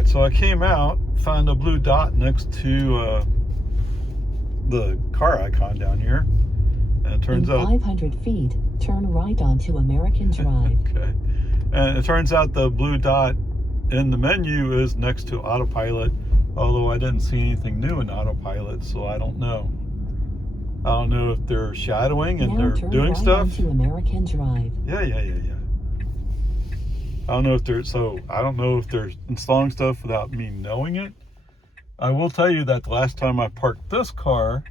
Alright, so I came out, found a blue dot next to the car icon down here. And it turns out 500 feet, turn right onto American Drive. Okay. And it turns out the blue dot in the menu is next to autopilot, although I didn't see anything new in autopilot, so I don't know. I don't know if they're shadowing and now they're turn doing right stuff. onto American Drive. Yeah. I don't know if they're installing stuff without me knowing it. I will tell you that the last time I parked this car,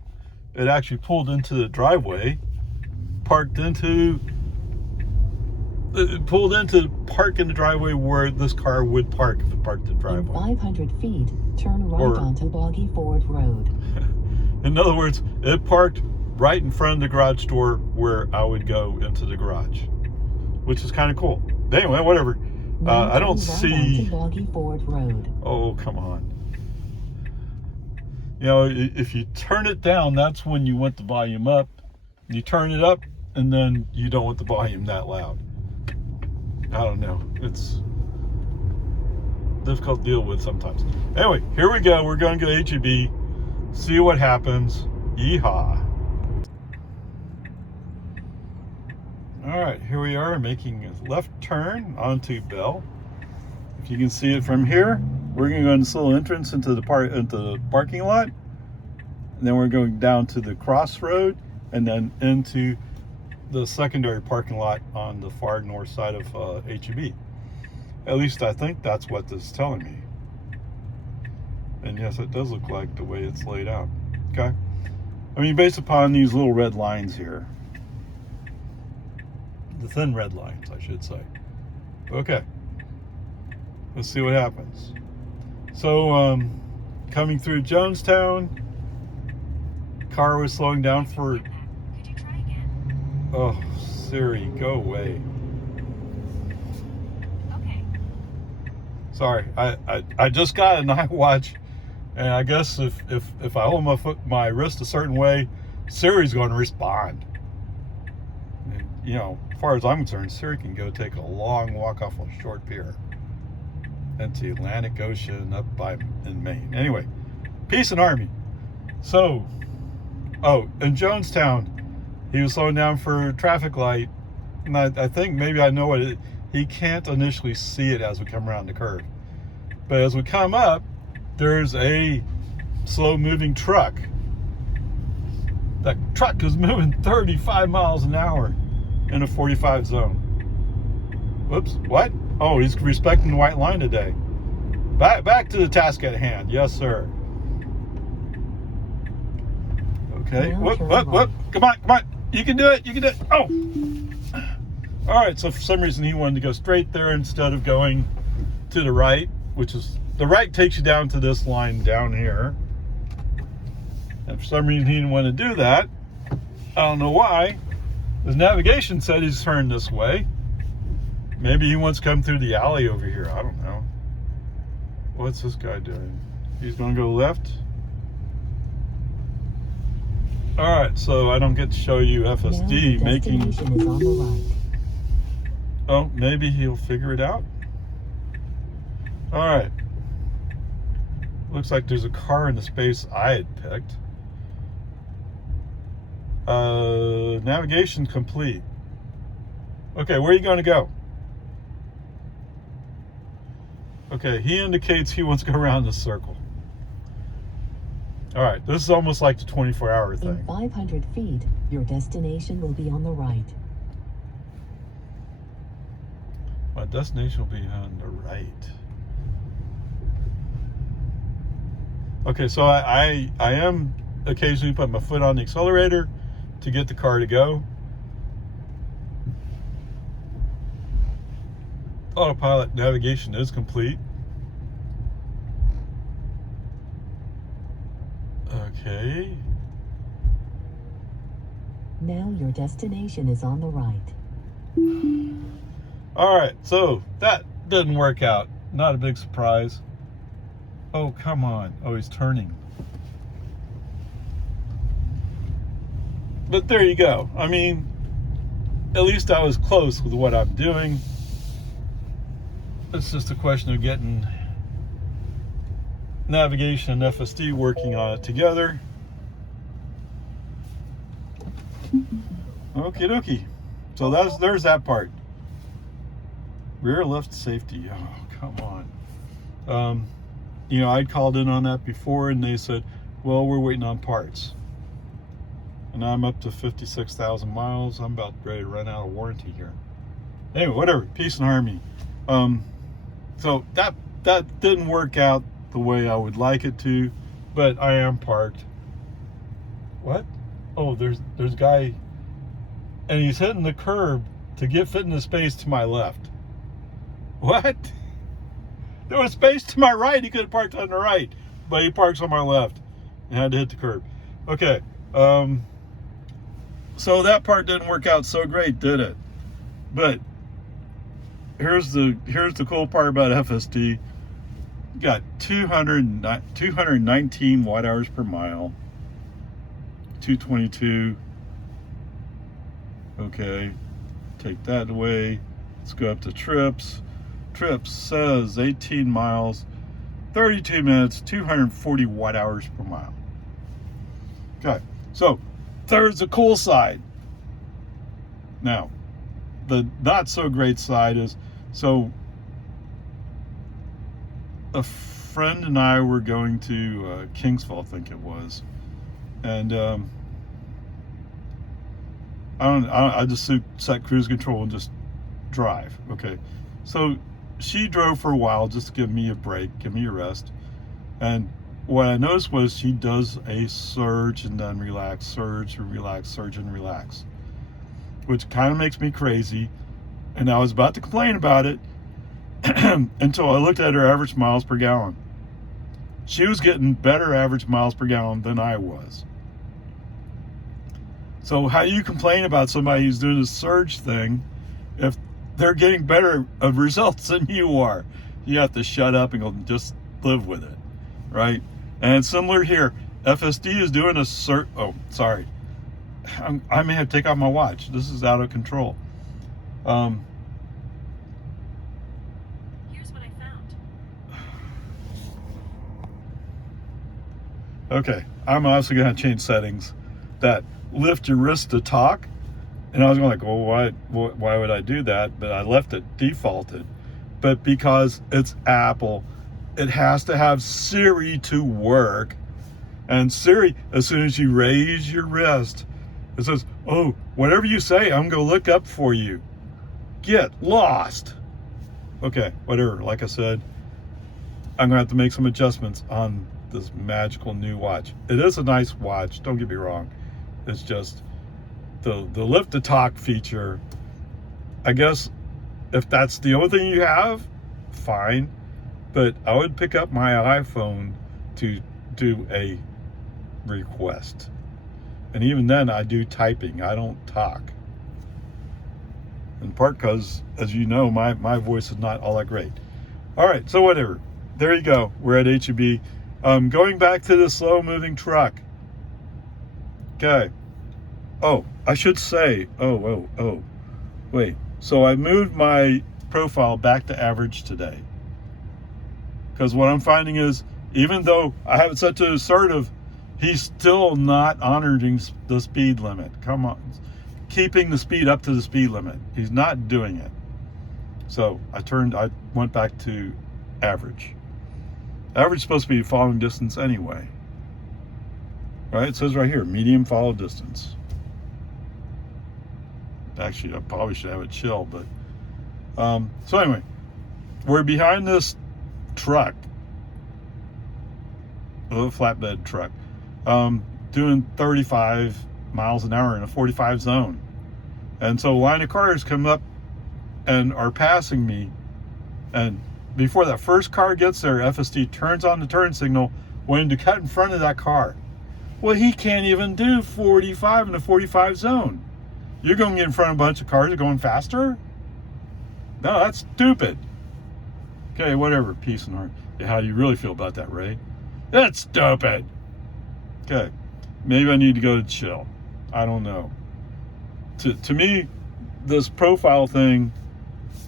it actually pulled into the driveway, park in the driveway where this car would park if it parked in the driveway. In 500 feet, turn right onto Boggy Ford Road. In other words, it parked right in front of the garage door where I would go into the garage, which is kind of cool. Anyway, whatever. I don't see. Boggy Ford Road. Oh, come on. You know, if you turn it down, that's when you want the volume up. You turn it up, and then you don't want the volume that loud. I don't know. It's difficult to deal with sometimes. Anyway, here we go. We're going to go to HEB, see what happens. Yeehaw. All right, here we are making a left turn onto Bell. If you can see it from here, we're going to go in this little entrance into the parking lot, and then we're going down to the crossroad, and then into the secondary parking lot on the far north side of HEB. At least I think that's what this is telling me. And yes, it does look like the way it's laid out. Okay, I mean, based upon these little red lines here, the thin red lines, I should say. Okay, let's see what happens. So, coming through Jonestown, car was slowing down for. Could you try again? Oh, Siri, go away. Okay. Sorry, I just got an iWatch, and I guess if I hold my wrist a certain way, Siri's going to respond. And, you know, as far as I'm concerned, Siri can go take a long walk off a short pier into the Atlantic Ocean up in Maine. Anyway, peace and army. So, in Jonestown, he was slowing down for a traffic light, and I think maybe I know what it. He can't initially see it as we come around the curve, but as we come up, there's a slow-moving truck. That truck is moving 35 miles an hour in a 45 zone. Whoops, what? Oh, he's respecting the white line today. Back to the task at hand. Yes, sir. Okay. Whoop. Come on. You can do it. Oh. All right. So for some reason he wanted to go straight there instead of going to the right, which is the right takes you down to this line down here. And for some reason he didn't want to do that. I don't know why. His navigation said he's turned this way. Maybe he wants to come through the alley over here. I don't know. What's this guy doing? He's going to go left. All right, so I don't get to show you FSD making. Is on the right. Oh, maybe he'll figure it out. All right. Looks like there's a car in the space I had picked. Navigation complete. Okay, where are you going to go? Okay, he indicates he wants to go around the circle. All right, this is almost like the 24-hour thing. In 500 feet, your destination will be on the right. My destination will be on the right. Okay, so I am occasionally putting my foot on the accelerator to get the car to go. Autopilot navigation is complete. Okay. Now your destination is on the right. All right, so that didn't work out. Not a big surprise. Oh, come on. Oh, he's turning. But there you go. I mean, at least I was close with what I'm doing. It's just a question of getting navigation and FSD working on it together. Okie dokie. So there's that part. Rear left safety. Oh, come on. You know, I'd called in on that before, and they said, well, we're waiting on parts. And I'm up to 56,000 miles. I'm about ready to run out of warranty here. Anyway, whatever. Peace and harmony. So that didn't work out the way I would like it to, but I am parked. What? Oh, there's a guy, and he's hitting the curb to fit in the space to my left. What? There was space to my right. He could have parked on the right, but he parks on my left and had to hit the curb. Okay. So that part didn't work out so great, did it? But here's the cool part about FSD. You got 219 watt hours per mile, 222. Okay, take that away. Let's go up to trips. Trips says 18 miles, 32 minutes, 240 watt hours per mile. Okay, so there's the cool side. Now, the not so great side is, so a friend and I were going to Kingsville, I think it was, and I just set cruise control and just drive. Okay, so she drove for a while just to give me a break, give me a rest, and what I noticed was she does a surge and then relax, surge and relax, surge and relax, which kind of makes me crazy. And I was about to complain about it until I looked at her average miles per gallon. She was getting better average miles per gallon than I was. So how do you complain about somebody who's doing a surge thing if they're getting better results than you are? You have to shut up and go just live with it, right? And similar here, FSD is doing a surge. Oh, sorry. I may have to take out my watch. This is out of control. Here's what I found. Okay, I'm also going to change settings that lift your wrist to talk. And I was going like, well, why would I do that? But I left it defaulted. But because it's Apple, it has to have Siri to work. And Siri, as soon as you raise your wrist, it says, oh, whatever you say, I'm going to look up for you. Get lost. Okay, whatever. Like I said, I'm going to have to make some adjustments on this magical new watch. It is a nice watch, don't get me wrong. It's just the lift to talk feature. I guess if that's the only thing you have, fine. But I would pick up my iPhone to do a request. And even then, I do typing. I don't talk. In part because, as you know, my voice is not all that great. All right, so whatever. There you go. We're at HEB. Going back to the slow-moving truck. Okay. Oh, I should say, wait. So I moved my profile back to average today. Because what I'm finding is, even though I have it set to assertive, he's still not honoring the speed limit. Come on. Keeping the speed up to the speed limit. He's not doing it. So I went back to average. Average is supposed to be following distance anyway. Right? It says right here, medium follow distance. Actually, I probably should have it chill, but so anyway, we're behind this truck, a little flatbed truck, doing 35 miles an hour in a 45 zone. And so a line of cars come up and are passing me, and before that first car gets there, FSD turns on the turn signal, wanting to cut in front of that car. Well, he can't even do 45 in a 45 zone. You're going to get in front of a bunch of cars that are going faster? No, that's stupid. Okay, whatever. Peace and heart. Yeah, how do you really feel about that, Ray? That's stupid. Okay, maybe I need to go to chill. I don't know. To me, this profile thing,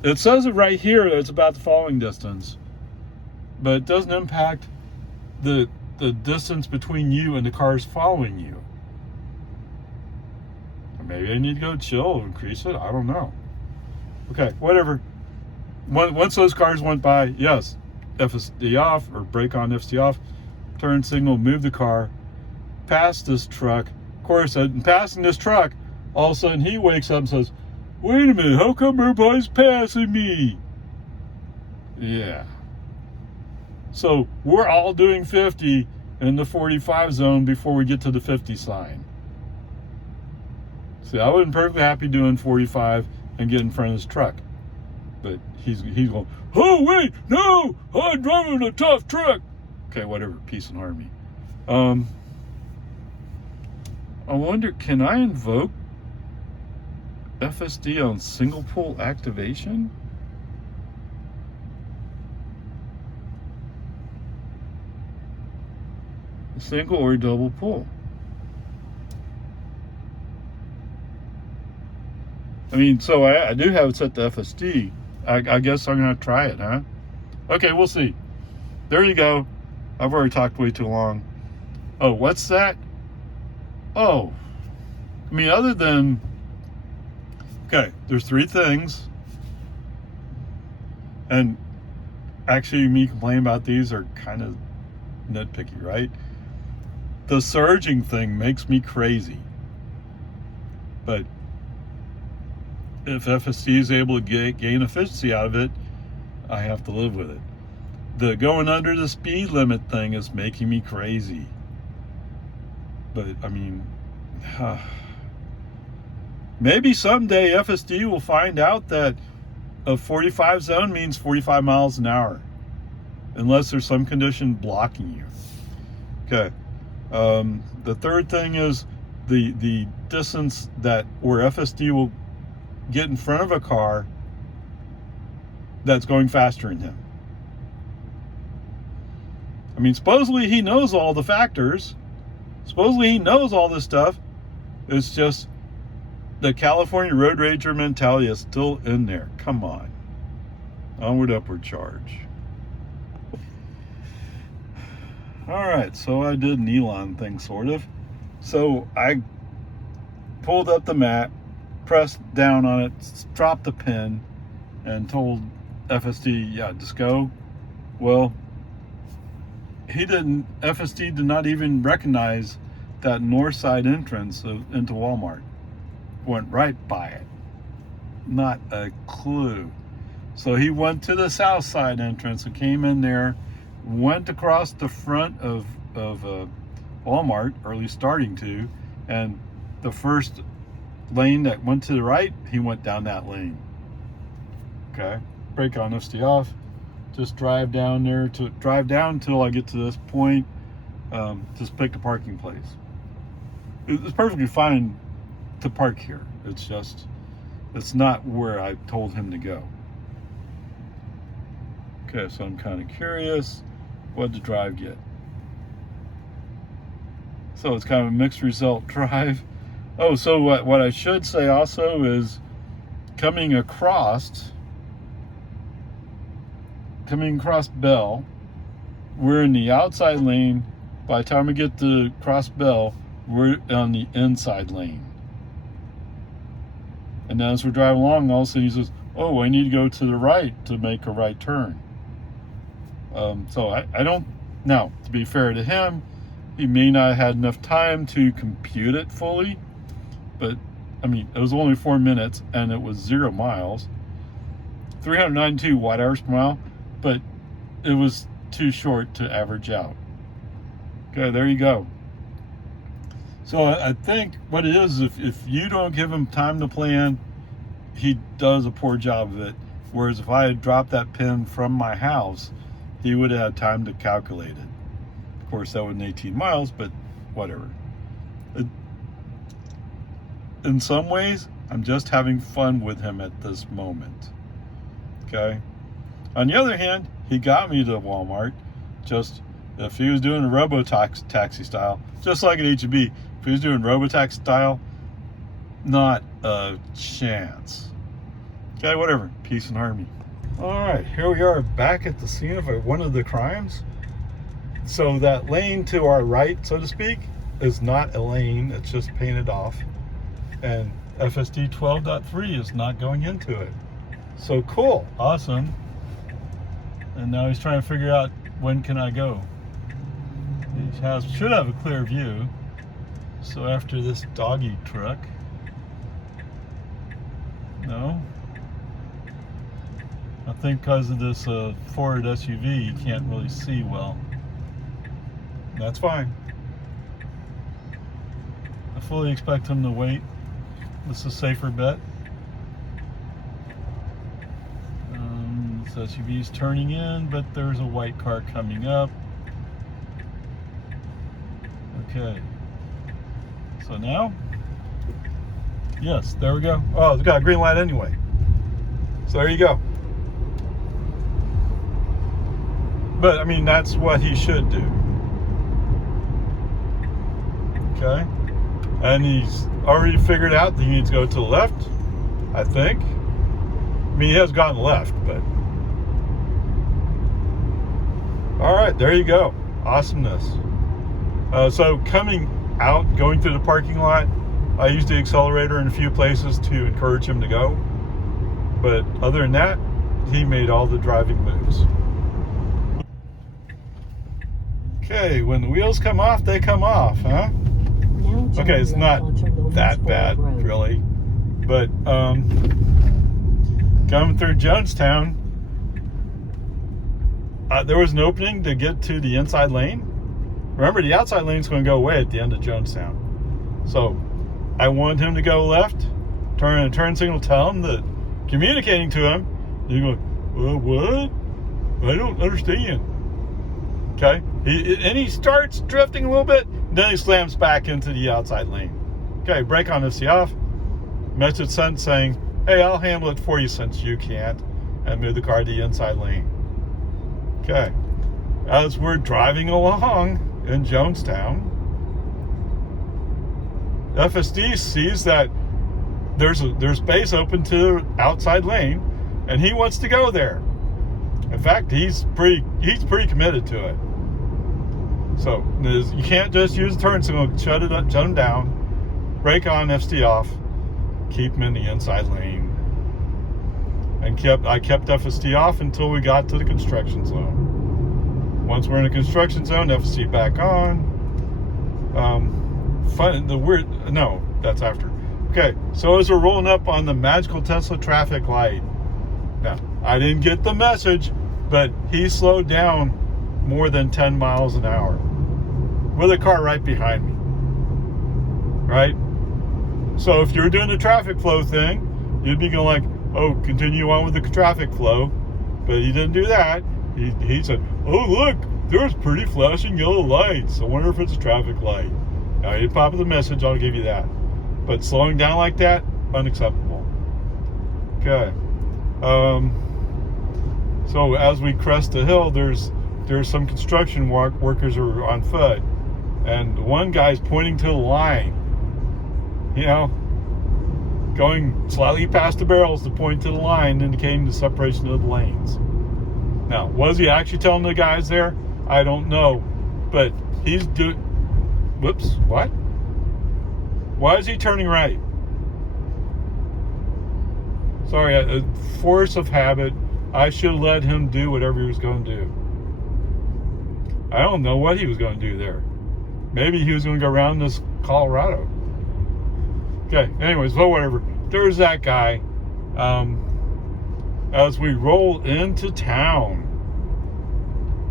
it says it right here that it's about the following distance, but it doesn't impact the distance between you and the cars following you. Or maybe I need to go chill, increase it. I don't know. Okay, whatever. Once those cars went by, yes, FSD off or brake on FSD off, turn signal, move the car, past this truck. Of course, in passing this truck, all of a sudden he wakes up and says, "Wait a minute, how come everybody's passing me?" Yeah. So we're all doing 50 in the 45 zone before we get to the 50 sign. See, I would have been perfectly happy doing 45 and get in front of this truck. But he's going, "Oh, wait, no, I'm driving a tough truck." Okay, whatever, peace and harmony. I wonder, can I invoke FSD on single pole activation? Single or double pull? I mean, so I do have it set to FSD. I guess I'm going to try it, huh? Okay, we'll see. There you go. I've already talked way too long. Oh, what's that? Oh, I mean, other than, okay, there's 3 things. And actually, me complaining about these are kind of nitpicky, right? The surging thing makes me crazy. But if FSD is able to gain efficiency out of it, I have to live with it. The going under the speed limit thing is making me crazy. But, I mean, maybe someday FSD will find out that a 45 zone means 45 miles an hour. Unless there's some condition blocking you. Okay. The third thing is the distance that where FSD will get in front of a car that's going faster than him. I mean, supposedly he knows all the factors. Supposedly he knows all this stuff. It's just the California road rager mentality is still in there. Come on. Onward, upward charge. All right, so I did an Elon thing, sort of. So I pulled up the map, pressed down on it, dropped the pin, and told FSD, yeah, just go. Well, FSD did not even recognize that north side entrance into Walmart. Went right by it. Not a clue. So he went to the south side entrance and came in there, went across the front of Walmart, or at least starting to, and the first lane that went to the right, he went down that lane. Okay, brake on, FSD off. Just drive down until I get to this point. Just pick a parking place. It's perfectly fine to park here. It's just, it's not where I told him to go. Okay, so I'm kind of curious, what did the drive get? So it's kind of a mixed result drive. Oh, so what I should say also is coming across Bell, we're in the outside lane. By the time we get to cross Bell, we're on the inside lane. And then as we're driving along, all of a sudden he says, "Oh, I need to go to the right to make a right turn." So I don't, now, to be fair to him, he may not have had enough time to compute it fully, but I mean, it was only 4 minutes and it was 0 miles, 392 watt-hours per mile, but it was too short to average out. Okay, there you go. So I think what it is, if you don't give him time to plan, he does a poor job of it. Whereas if I had dropped that pin from my house, he would have had time to calculate it. Of course, that wasn't 18 miles, but whatever. In some ways, I'm just having fun with him at this moment. Okay? On the other hand, he got me to Walmart. Just, if he was doing a RoboTaxi style, just like at HEB, if he was doing RoboTaxi style, not a chance. Okay, whatever. Peace and harmony. All right, here we are back at the scene of one of the crimes. So that lane to our right, so to speak, is not a lane. It's just painted off. And FSD 12.3 is not going into it. So cool. Awesome. And now he's trying to figure out, when can I go? He should have a clear view. So after this doggy truck. No. I think because of this Ford SUV, you can't really see well. That's fine. I fully expect him to wait. This is a safer bet. This SUV is turning in, but there's a white car coming up. Okay. So now, yes, there we go. Oh, it's got a green light anyway. So there you go. But I mean, that's what he should do. Okay. And he's already figured out that he needs to go to the left, I think. I mean, he has gone left, but. All right, there you go. Awesomeness. So coming out, going through the parking lot, I used the accelerator in a few places to encourage him to go. But other than that, he made all the driving moves. Okay, when the wheels come off, they come off, huh? Okay, it's not that bad, really. But coming through Jonestown, there was an opening to get to the inside lane. Remember, the outside lane is going to go away at the end of Jonestown. So I wanted him to go left, turn a turn signal, tell him that, communicating to him. You go, well, what? I don't understand. Okay, and he starts drifting a little bit, then he slams back into the outside lane. Okay, brake on FC off. Message sent saying, hey, I'll handle it for you since you can't, and move the car to the inside lane. Okay, as we're driving along in Jonestown, FSD sees that there's space open to the outside lane, and he wants to go there. In fact, he's pretty committed to it. So you can't just use the turn signal, shut him down, brake on, FSD off, keep him in the inside lane. And I kept FSD off until we got to the construction zone. Once we're in the construction zone, FSD back on. No, that's after. Okay, so as we're rolling up on the magical Tesla traffic light, now I didn't get the message, but he slowed down more than 10 miles an hour with a car right behind me. Right? So if you're doing the traffic flow thing, you'd be going like, oh, continue on with the traffic flow. But he didn't do that. He said, oh, look, there's pretty flashing yellow lights. I wonder if it's a traffic light. Now, he didn't pop up the message, I'll give you that. But slowing down like that, unacceptable. Okay. So as we crest the hill, there's some construction workers who are on foot. And one guy's pointing to the line. You know, going slightly past the barrels to point to the line, indicating the separation of the lanes. Now, was he actually telling the guys there? I don't know. But he's whoops, what? Why is he turning right? Sorry, a force of habit. I should have let him do whatever he was going to do. I don't know what he was going to do there. Maybe he was going to go around this Colorado. Okay, anyways, well, whatever. There's that guy. As we roll into town,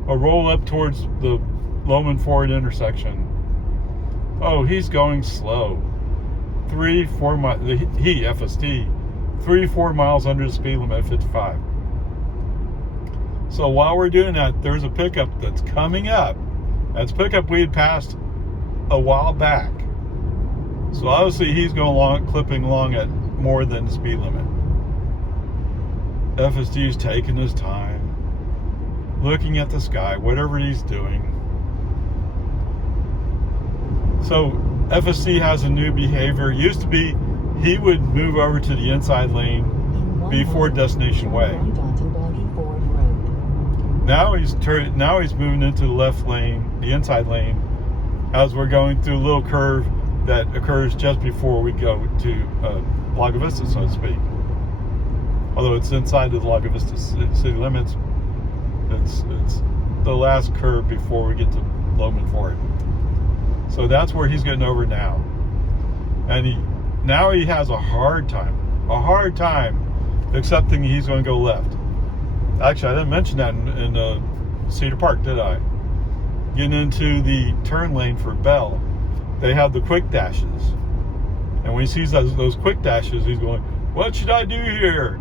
or roll up towards the Loman Ford intersection. Oh, he's going slow. 3-4 miles. He, FSD, 3-4 miles under the speed limit at 55. So while we're doing that, there's a pickup that's coming up. That's a pickup we had passed a while back. So obviously he's going along, clipping along at more than the speed limit. FSD's taking his time, looking at the sky, whatever he's doing. So FSD has a new behavior. It used to be he would move over to the inside lane before Destination Way. now he's moving into the left lane, the inside lane, as we're going through a little curve that occurs just before we go to Lago Vista, so to speak. Although it's inside of the Lago Vista city limits, it's the last curve before we get to Loman Ford. So that's where he's getting over now, and he has a hard time accepting he's going to go left. Actually, I didn't mention that in Cedar Park, did I? Getting into the turn lane for Bell, they have the quick dashes, and when he sees those quick dashes, he's going, "What should I do here?"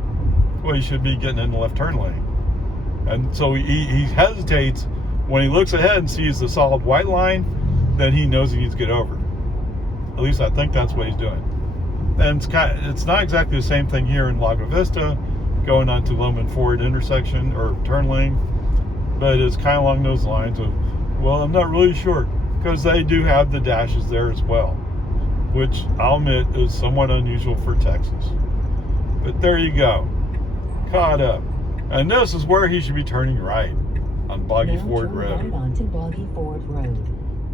Well, he should be getting in the left turn lane. And so he hesitates. When he looks ahead and sees the solid white line, then he knows he needs to get over. At least I think that's what he's doing. And it's not exactly the same thing here in Lago Vista, going on to Loman Ford intersection or turn lane, but it's kind of along those lines of, well, I'm not really sure, because they do have the dashes there as well, which I'll admit is somewhat unusual for Texas. But there you go. Caught up. And this is where he should be turning right on Boggy Now Ford turn Road. right onto Boggy Ford Road.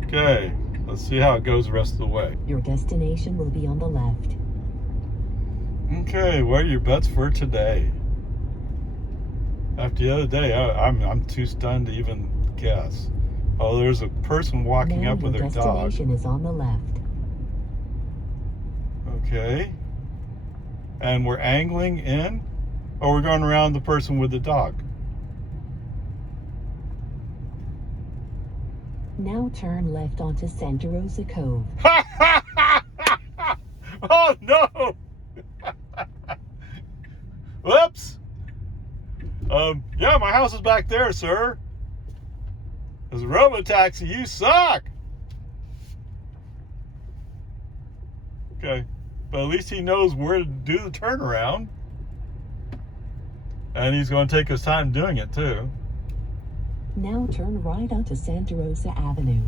Okay, let's see how it goes the rest of the way. Your destination will be on the left. Okay, what are your bets for today? After the other day, I'm too stunned to even guess. Oh, there's a person walking Now up with your their dog. destination is on the left. Okay. And we're angling in, or we're going around the person with the dog? Now turn left onto Santa Rosa Cove. Oh no! Whoops! Yeah, my house is back there, sir. As a RoboTaxi, you suck! Okay, but at least he knows where to do the turnaround. And he's going to take his time doing it, too. Now turn right onto Santa Rosa Avenue.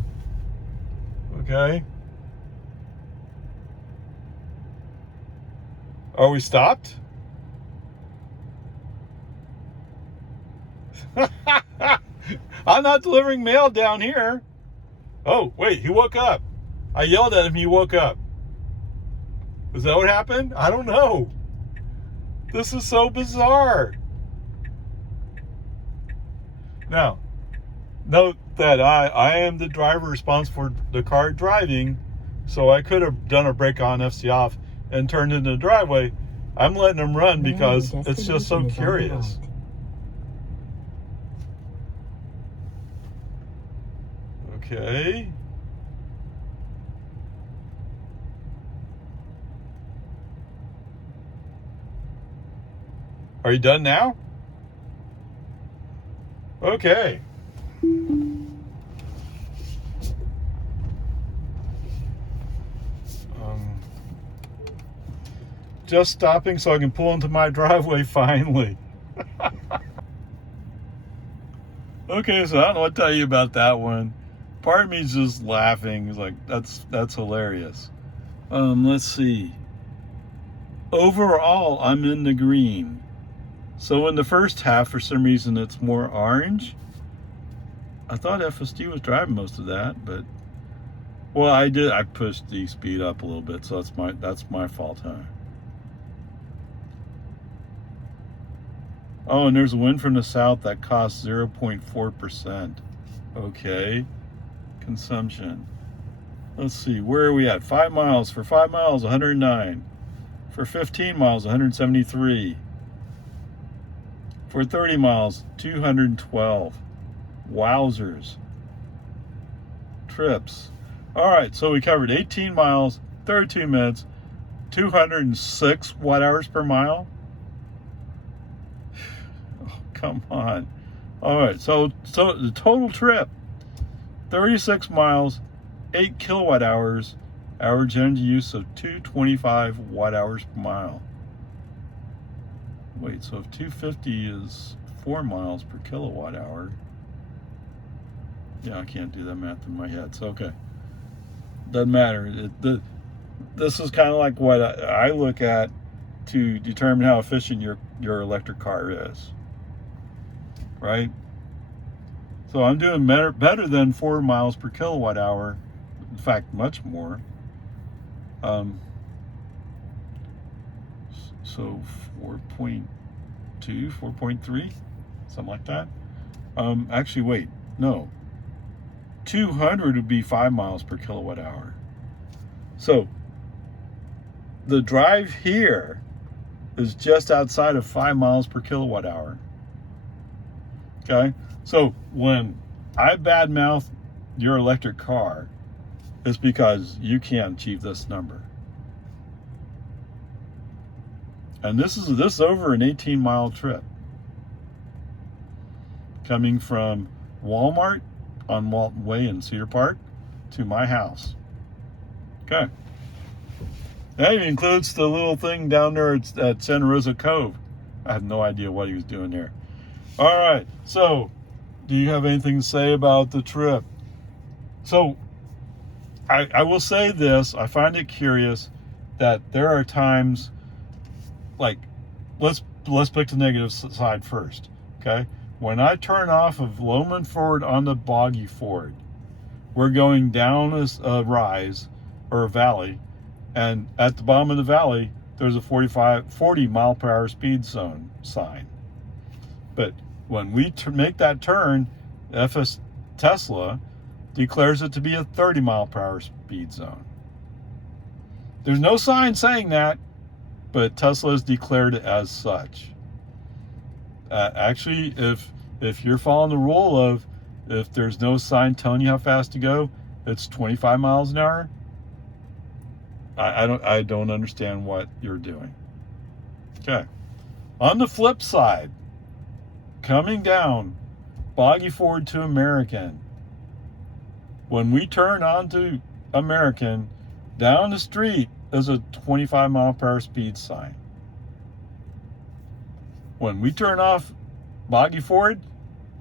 Okay. Are we stopped? I'm not delivering mail down here. Oh, wait, he woke up. I yelled at him, he woke up. Is that what happened? I don't know. This is so bizarre. Now, note that I am the driver responsible for the car driving, so I could have done a brake on, FC off, and turned into the driveway. I'm letting him run Now because your it's just so destination is on the curious. right. Okay. Are you done now? Okay. Just stopping so I can pull into my driveway finally. Okay, so I don't know what to tell you about that one. Part of me is just laughing. It's like, that's hilarious. Let's see. Overall, I'm in the green. So in the first half, for some reason, it's more orange. I thought FSD was driving most of that, but well, I pushed the speed up a little bit, so that's my fault, huh? Oh, and there's a wind from the south that costs 0.4%. Okay. Consumption. Let's see, where are we at? 5 miles. For 5 miles, 109. For 15 miles, 173. For 30 miles, 212. Wowzers. Trips. All right, so we covered 18 miles, 32 minutes, 206 watt-hours per mile. Oh, come on. All right, so the total trip, 36 miles, 8 kilowatt-hours, average energy use of 225 watt-hours per mile. Wait, so if 250 is 4 miles per kilowatt hour, yeah, I can't do that math in my head, so okay. Doesn't matter. This is kind of like what I look at to determine how efficient your electric car is, right? So I'm doing better than 4 miles per kilowatt hour. In fact, much more. So 4.2, 4.3, something like that. Actually, wait, no. 200 would be 5 miles per kilowatt hour. So the drive here is just outside of 5 miles per kilowatt hour. Okay, so when I badmouth your electric car, it's because you can't achieve this number. And this is over an 18-mile trip, coming from Walmart on Walton Way in Cedar Park to my house. Okay. That even includes the little thing down there at Santa Rosa Cove. I have no idea what he was doing there. All right. So, do you have anything to say about the trip? So, I will say this. I find it curious that there are times, like, let's pick the negative side first. Okay. When I turn off of Lowman Ford on the Boggy Ford, we're going down a rise or a valley, and at the bottom of the valley, there's a 40 mile per hour speed zone sign. But when we make that turn, Tesla declares it to be a 30 mile per hour speed zone. There's no sign saying that, but Tesla has declared it as such. Actually, if you're following the rule of if there's no sign telling you how fast to go, it's 25 miles an hour. I don't understand what you're doing. Okay. On the flip side, coming down Boggy Ford to American, when we turn onto American, down the street is a 25 mile per hour speed sign. When we turn off Boggy Ford,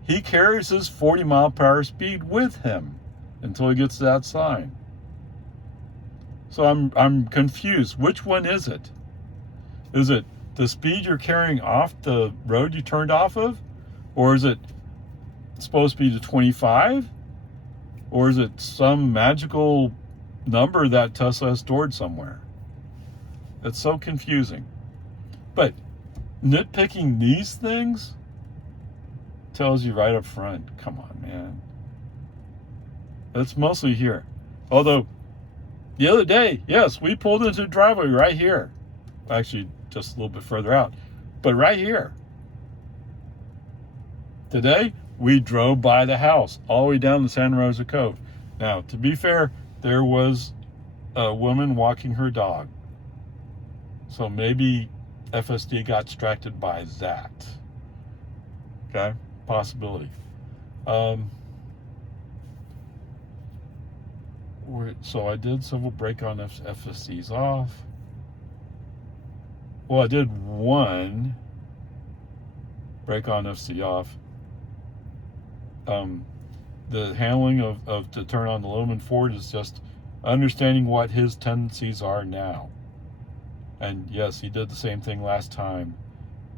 he carries his 40 mile per hour speed with him until he gets to that sign. So I'm confused. Which one is it? Is it the speed you're carrying off the road you turned off of? Or is it supposed to be the 25? Or is it some magical number that Tesla has stored somewhere? It's so confusing. But nitpicking these things tells you right up front, come on, man. It's mostly here. Although, the other day, yes, we pulled into the driveway right here. Actually, just a little bit further out, but right here. Today, we drove by the house, all the way down to Santa Rosa Cove. Now, to be fair, there was a woman walking her dog. So maybe FSD got distracted by that. Okay, possibility. So I did several break-on FSDs off. Well, I did one break-on FSD off. The handling of to turn on the Lowman Ford is just understanding what his tendencies are now. And yes, he did the same thing last time,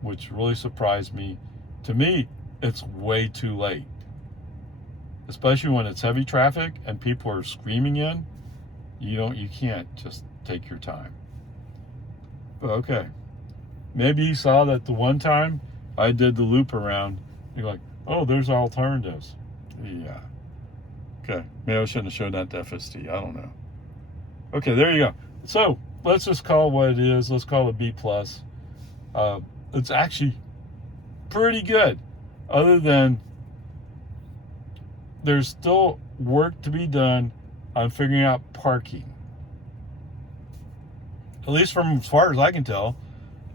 which really surprised me. To me, it's way too late. Especially when it's heavy traffic and people are screaming in. You can't just take your time. But okay. Maybe he saw that the one time I did the loop around, you're like, oh, there's alternatives. Yeah. Okay. Maybe I shouldn't have shown that to FSD. I don't know. Okay, there you go. So let's just call it what it is. Let's call it B+. It's actually pretty good, other than there's still work to be done on figuring out parking. At least from as far as I can tell.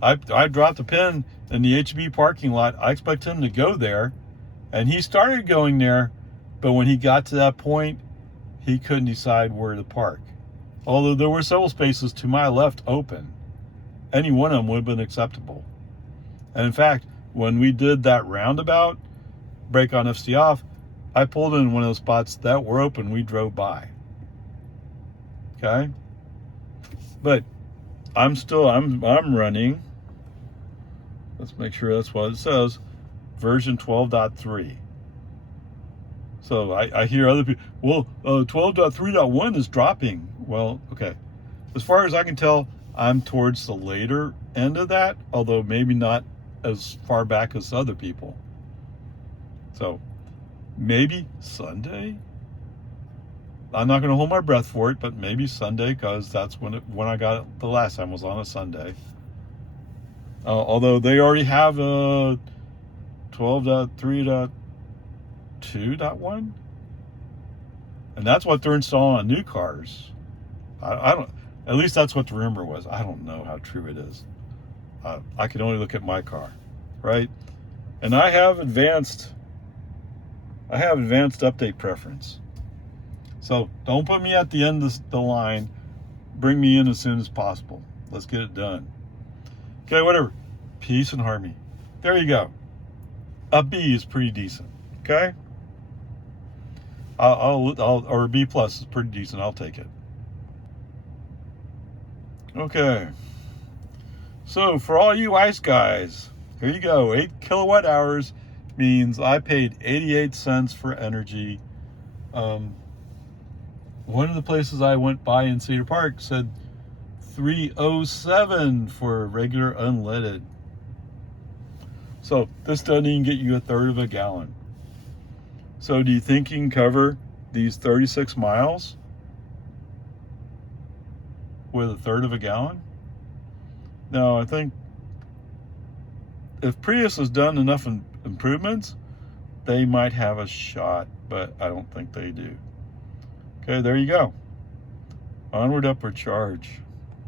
I dropped a pin in the HEB parking lot. I expect him to go there, and he started going there, but when he got to that point, he couldn't decide where to park. Although there were several spaces to my left open. Any one of them would have been acceptable. And in fact, when we did that roundabout, break on FSD off, I pulled in one of those spots that were open. We drove by. Okay? But I'm running. Let's make sure that's what it says. Version 12.3. So I hear other people, well, 12.3.1 is dropping. Well, okay. As far as I can tell, I'm towards the later end of that, although maybe not as far back as other people. So maybe Sunday. I'm not going to hold my breath for it, but maybe Sunday, because that's when I got it the last time was on a Sunday. Although they already have a 12.3.2.1, and that's what they're installing on new cars. I don't. At least that's what the rumor was. I don't know how true it is. I can only look at my car, right? And I have advanced update preference. So don't put me at the end of the line. Bring me in as soon as possible. Let's get it done. Okay, whatever. Peace and harmony. There you go. A B is pretty decent. Okay. Or a B plus is pretty decent. I'll take it. Okay. So for all you ICE guys, here you go. 8 kilowatt hours means I paid 88 cents for energy. One of the places I went by in Cedar Park said 307 for regular unleaded. So this doesn't even get you a third of a gallon. So do you think you can cover these 36 miles with a third of a gallon? No, I think if Prius has done enough improvements, they might have a shot, but I don't think they do. Okay, there you go. Onward, upward charge.